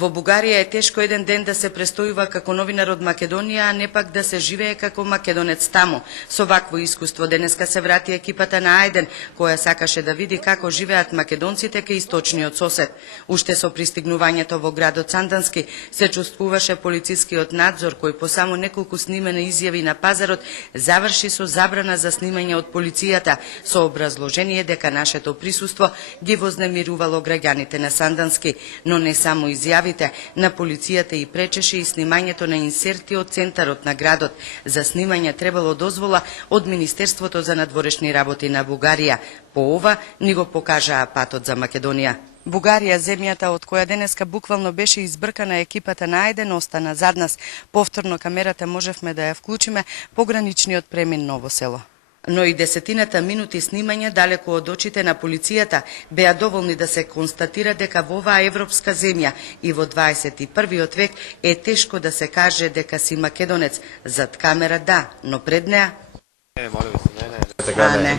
Во Бугарија е тешко еден ден да се престојува како новинар од Македонија, а не пак да се живее како македонец таму. Со вакво искуство денеска се врати екипата на Ајден, која сакаше да види како живеат македонците кај источниот сосед. Уште со пристигнувањето во градот Сандански се чувствуваше полицискиот надзор, кој по само неколку снимени изјави на пазарот заврши со забрана за снимање од полицијата, со образложение дека нашето присуство ги вознемирувало граѓаните на Сандански, но не само изјави. На полицијата и пречеше и снимањето на инсерти од центарот на градот. За снимање требало дозвола од Министерството за надворешни работи на Бугарија. По ова ни го покажаа патот за Македонија. Бугарија, земјата од која денеска буквално беше избркана екипата на Ајден, остана зад нас. Повторно камерата можевме да ја вклучиме пограничниот премин Ново село. Но и десетината минути снимање далеку од очите на полицијата беа доволни да се констатира дека во оваа европска земја и во 21. век е тешко да се каже дека си македонец. Зад камера да, но пред неа... Молим се, така не.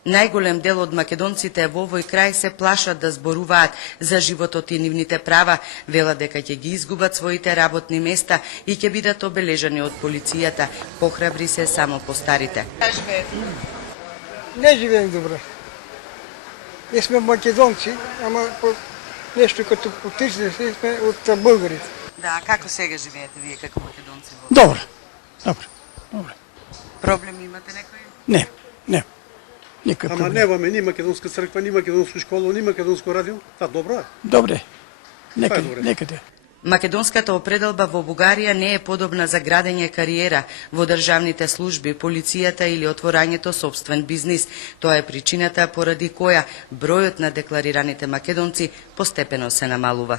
Најголем дел од македонците во овој крај се плашат да зборуваат за животот и нивните права, велат дека ќе ги изгубат своите работни места и ќе бидат обележани од полицијата. Похрабри се само постарите. Не живеем добро. Ние сме македонци, ама нешто като потични сме од българите. Да, како сега живеете вие како македонци? Добро. Проблеми имате некои? Не. Никакъв. Ама немаме ни македонска црква, ни македонско школо, ни македонско радио. Та добро е. Добре. Некаде. Македонската определба во Бугарија не е подобна за градење кариера во државните служби, полицијата или отворањето сопствен бизнис. Тоа е причината поради која бројот на декларираните македонци постепено се намалува.